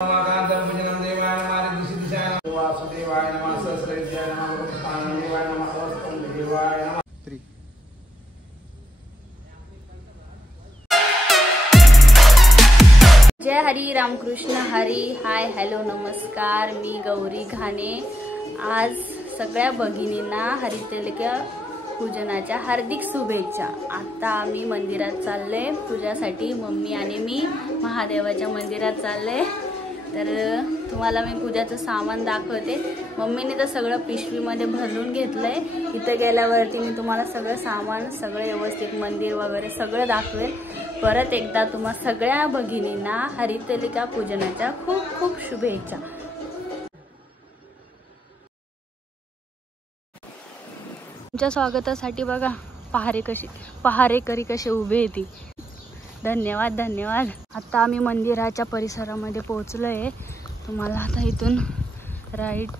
वासुदेवाय नमः सहस्रेभ्याय नमः देवाय नमः देवाय नमः। जय हरी रामकृष्ण हरी। हाय हॅलो नमस्कार, मी गौरी घाणे। आज सगळ्या भगिनींना हरितालिका पूजनाच्या हार्दिक शुभेच्छा। आता आम्ही मंदिरात चालले पूजासाठी, मम्मी आणि मी महादेवाच्या मंदिरात चालले। तर तुम्हाला मी पूजाचं सामान दाखवते। मम्मीने तर सगळं पिशवीमध्ये भरून घेतलंय। इथे गेल्यावरती मी तुम्हाला सगळं सामान, सगळं व्यवस्थित मंदिर वगैरे सगळं दाखवेल। परत एकदा तुम्हा सगळ्या भगिनींना हरितालिका पूजनाच्या खूप खूप शुभेच्छा। तुमच्या स्वागतासाठी बघा पहारेकरी कसे उभे आहेत। धन्यवाद धन्यवाद। आता आम्ही मंदिराच्या परिसरामध्ये पोहोचलोय। तुम्हाला आता इथून राईट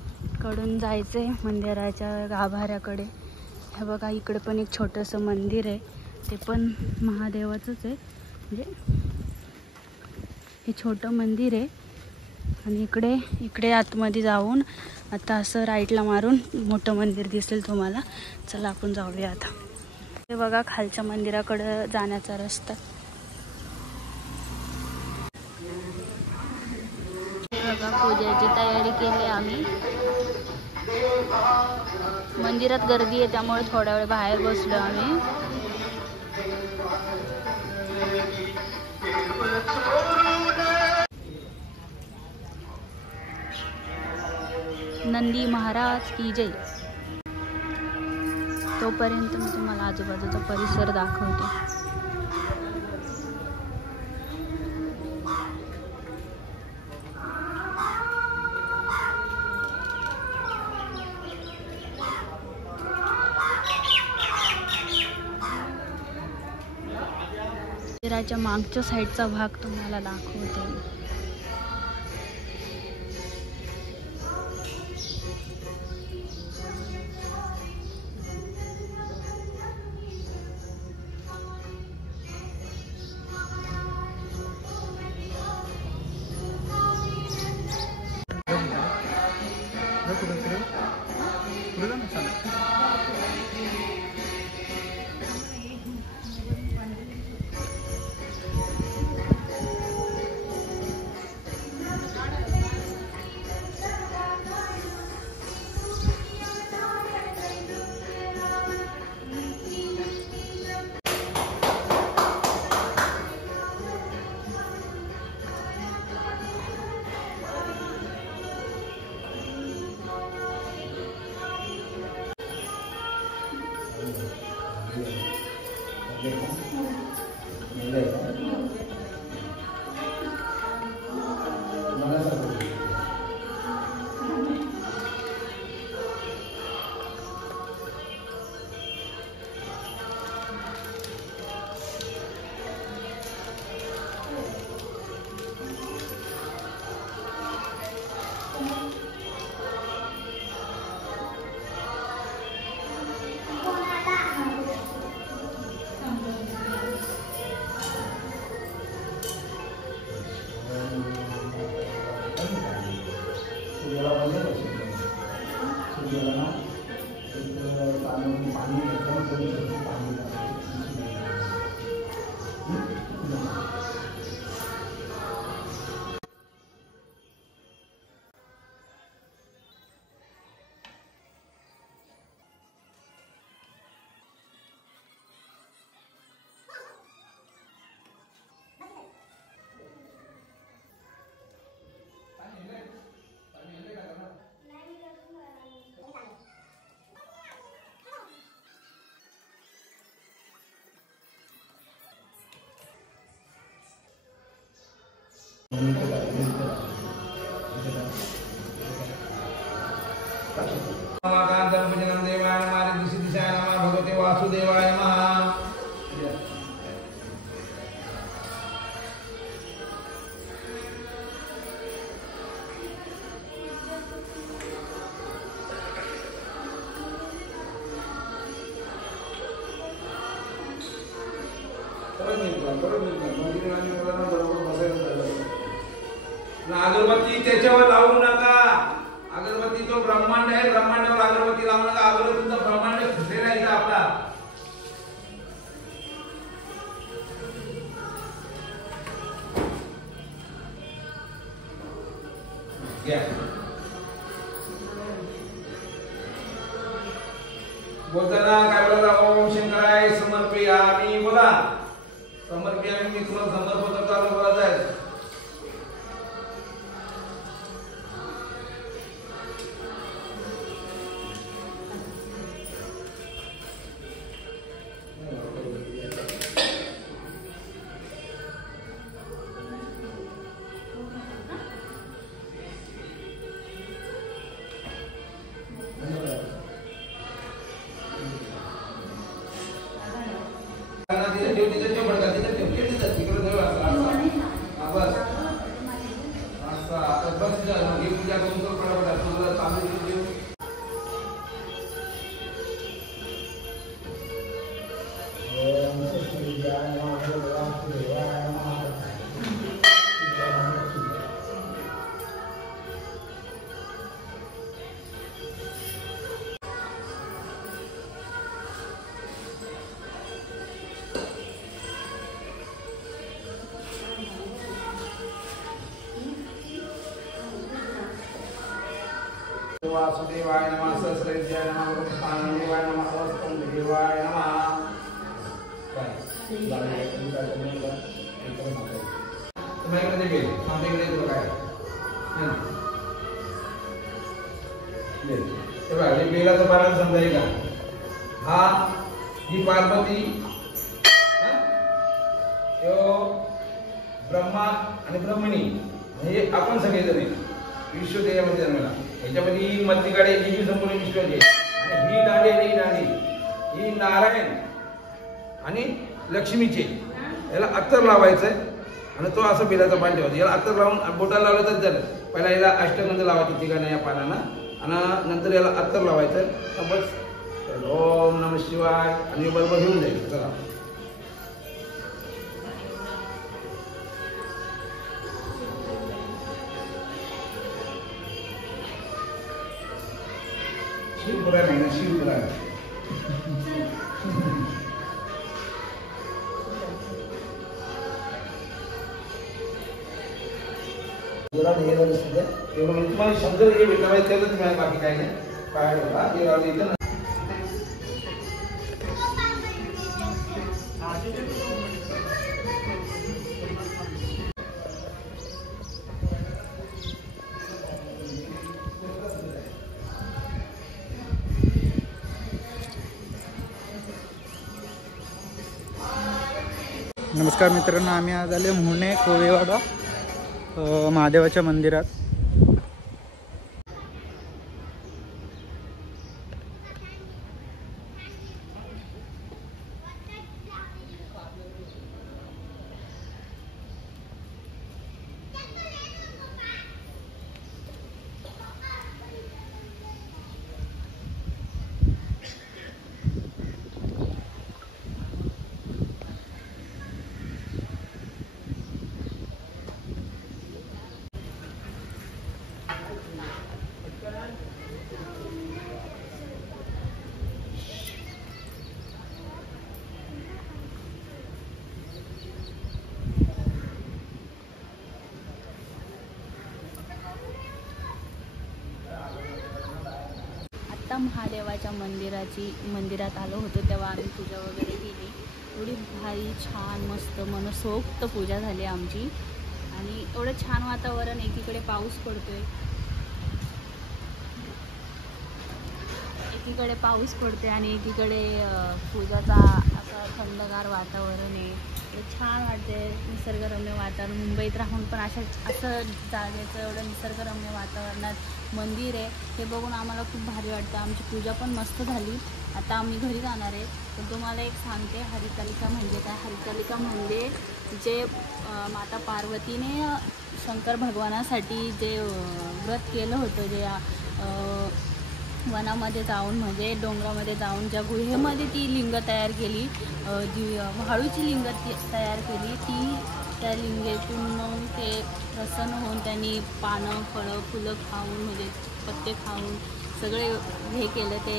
कडून जायचंय मंदिराच्या गाभाऱ्याकडे। हे बघा इकडे पण एक छोटंसं मंदिर आहे, ते पण महादेवाचंच आहे। म्हणजे हे छोटं मंदिर आहे आणि इकडे आतमध्ये जाऊन आता असं राईटला मारून मोठं मंदिर दिसेल तुम्हाला। चला आपण जाऊया आता। हे बघा खालच्या मंदिराकडे जाण्याचा रस्ता। हे बघा पूजेची तयारी केली आम्ही। मंदिरात गर्दी आहे त्यामुळे थोडा वेळ बाहेर बसलो आम्ही। नंदी महाराज की जय। तोपर्यंत मी तुम्हाला आजूबाजूचा परिसर दाखवते। मंदिराच्या मागच्या साईडचा भाग तुम्हाला दाखवते। भगवते वासुदेवाय नमः। बरोबर अगरबत्ती त्याच्यावर लावू नका. अगरबत्ती तो ब्रह्मांड आहे, ब्रह्मांडावर अगरबत्ती लावू नका. अगोदर तुमचा ब्रह्मांड फुटलेला आहे आपला. बोलताना काय बोलता? ओम शंकराय समर्पयामी. बोला समर्पयामी. मी तुला समर्पण करतो बोलत आहे. वासुदेवाय नमः. सहस्रविद्याय नमः. वक्रतुण्डदेवाय नमः. वक्रतुण्डदेवाय नमः. तुम्हाकडे गेले आमच्याकडे येतो काय तेव्हा हे बेलाचं पालन समजाय का? हा ही पार्वती, ब्रह्मा आणि ब्रह्मणी हे आपण सगळे जण विश्वदेवामध्ये जन्मला. याच्यामध्ये ही मधली गाडी ही संपूर्ण विश्वाची आणि ही दांडी ही दांडी ही नारायण आणि लक्ष्मीचे. याला अत्तर लावायचंय आणि तो असं बेलाचा पान ठेवायचा. याला अत्तर लावून बोटाला लावलं तर झालं. पहिला याला अष्टगंध लावायची ठिकाणी या पानांना आणि नंतर याला अत्तर लावायचं. बस ओम नमः शिवाय आणि बरोबर घेऊन जाईल. चला शिवपुरा नाही ना शिवपुरा. तुम्हाला शब्द हे भेटला त्याला तुम्हाला बाकी काही नाही. काय ठेवला नमस्कार मित्रांनो, आम्ही आज आले मोहणे कोळेवाडा महादेवाच्या मंदिरात. महादेवाच्या मंदिरात आलो होतो तेव्हा आम्ही पूजा वगैरे केली. एवढी भारी छान मस्त मनसोक्त पूजा झाली आमची. आणि एवढं छान वातावरण. एकीकडे पाऊस पडतोय, आणि एकीकडे पूजाचा असा थंडगार वातावरण आहे. छान वाटते. निसर्गरम्य वातावरण. मुंबईत राहून पण असं जागेचं एवढं निसर्गरम्य वातावरणात मंदिर आहे हे बघून आम्हाला खूप भारी वाटतं. आमची पूजा पण मस्त झाली. आता आम्ही घरी जाणार आहे. तर तुम्हाला एक सांगते, हरितालिका म्हणजे काय. हरितालिका म्हणजे जे माता पार्वतीने शंकर भगवानासाठी जे व्रत केलं होतं, जे वनामध्ये जाऊन म्हणजे डोंगरामध्ये जाऊन ज्या गुहेमध्ये ती लिंग तयार केली, जी वाळूची लिंग तयार केली, ती त्या लिंगेतून मग ते प्रसन्न होऊन त्यांनी पानं फळं फुलं खाऊन म्हणजे पत्ते खाऊन सगळे हे केलं ते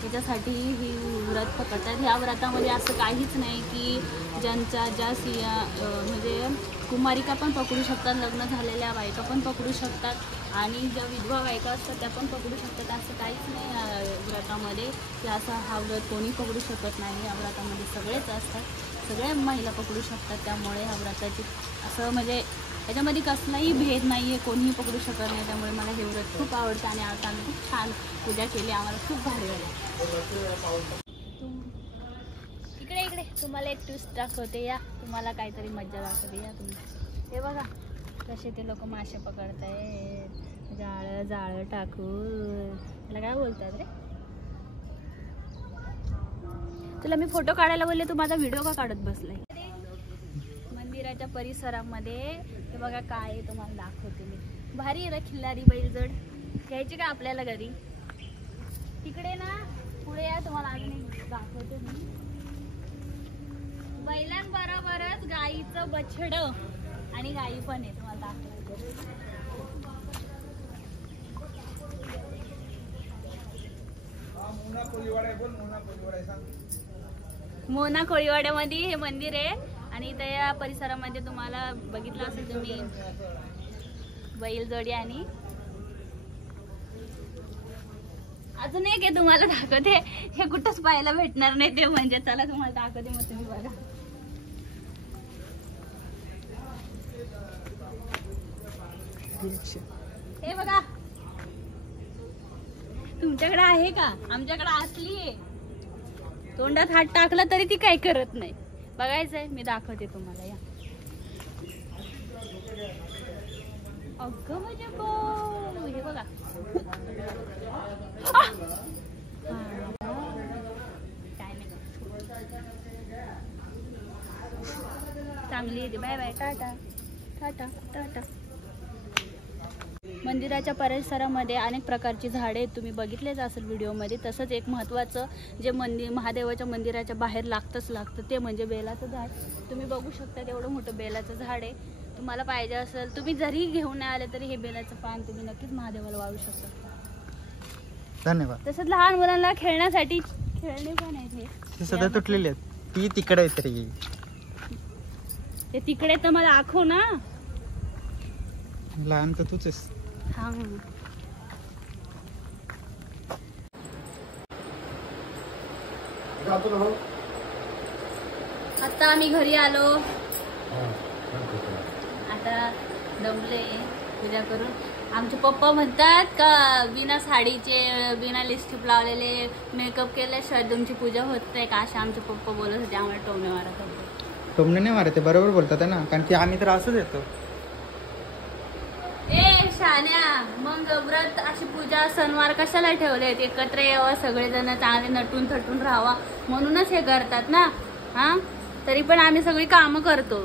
त्याच्यासाठी ही व्रत पकडतात. ह्या व्रतामध्ये असं काहीच नाही की ज्या स्त्रिया म्हणजे कुमारिका पण पकडू शकतात, लग्न झालेल्या बायका पण पकडू शकतात आणि ज्या विधवा बायका असतात त्या पण पकडू शकतात. असं काहीच नाही या व्रतामध्ये की असं हा व्रत कोणी पकडू शकत नाही. या व्रतामध्ये सगळेच असतात, सगळ्या महिला पकडू शकतात. त्यामुळे ह्या व्रताची असं म्हणजे याच्यामध्ये कसलाही भेद नाही आहे, कोणीही पकडू शकत नाही. त्यामुळे मला हे व्रत खूप आवडतं आणि आता आम्ही खूप छान पूजा केली, आम्हाला खूप भारी वाटलं. इकडे तुम्हाला एक ट्विस्ट दाखवते या, तुम्हाला काहीतरी मज्जा दाखवते या. तुम्ही हे बघा कसे ते लोक मासे पकडतायत, जाळं टाकून. त्याला काय बोलतात रे? तुला मी फोटो काढायला बोलले, तू माझा व्हिडिओ का काढत बसलाय? मंदिराच्या परिसरामध्ये हे बघा काय आहे, तुम्हाला दाखवते मी. भारी आहे ना खिल्लारी बैलजड, घ्यायची का आपल्याला घरी? तिकडे ना पुढे या, तुम्हाला अजून एक दाखवते मी. बैलांबरोबरच गाईचं बछडं आणि गाई पण आहे, तुम्हाला दाखवते. मोना कोळीवाड्यामध्ये हे मंदिर आहे आणि त्या परिसरामध्ये तुम्हाला बघितलं असेल तुम्ही बैलजोडी आणि अजून एक आहे तुम्हाला दाखवते. हे कुठंच पाहायला भेटणार नाही ते म्हणजे, चला तुम्हाला दाखवते मग तुम्ही बघा. हे बघा, तुमच्याकडे आहे का? आमच्याकडे असली आहे. तोंडात हात टाकला तरी ती काही करत नाही. बघायचंय, मी दाखवते तुम्हाला या. अगं म्हणजे हे बघा. चांगली आहे. Bye bye, tata tata tata. मंदिराच्या परिसरामध्ये अनेक प्रकारची झाडे तुम्ही बघितलेच असेल व्हिडिओमध्ये. तसंच एक महत्त्वाचं जे महादेवाच्या मंदिराच्या बाहेर लागतं ते म्हणजे बेलाचं झाड. तुम्ही बघू शकता तेवढं मोठं बेलाचं झाड आहे. तुम्हाला पाहिजे असेल तुम्ही जरी घेऊन नाही आले तरी हे बेलाचं पान तुम्ही नक्कीच महादेवाला वाळू शकता. धन्यवाद. तसंच लहान मुलांना खेळण्यासाठी खेळणे पण आहेत. हे सध्या तुटलेले आहेत. ती तिकडे आहे तरी ते तिकडे तर मला दाखव ना. लहान तर तूच आहेस. हा, आता आम्ही घरी आलो. आता दमले पूजा करून. आमचे पप्पा म्हणतात का बिना साडीचे बिना लिपस्टिक लावलेले मेकअप केल्याशिवाय तुमची पूजा होत नाही का, असे आमचे पप्पा बोलत होते. आम्हाला टोमणे मारत होते. टोमणे नाही मारत, बरोबर बोलतात ना, कारण की आम्ही तर असंच येतो. शान्या, मग व्रत अशी पूजा सणवार कशाला ठेवलेत? एकत्र यावं सगळेजण, चांगले नटून थटून राहावा म्हणूनच हे करतात ना. हा, तरी पण आम्ही सगळी कामं करतो.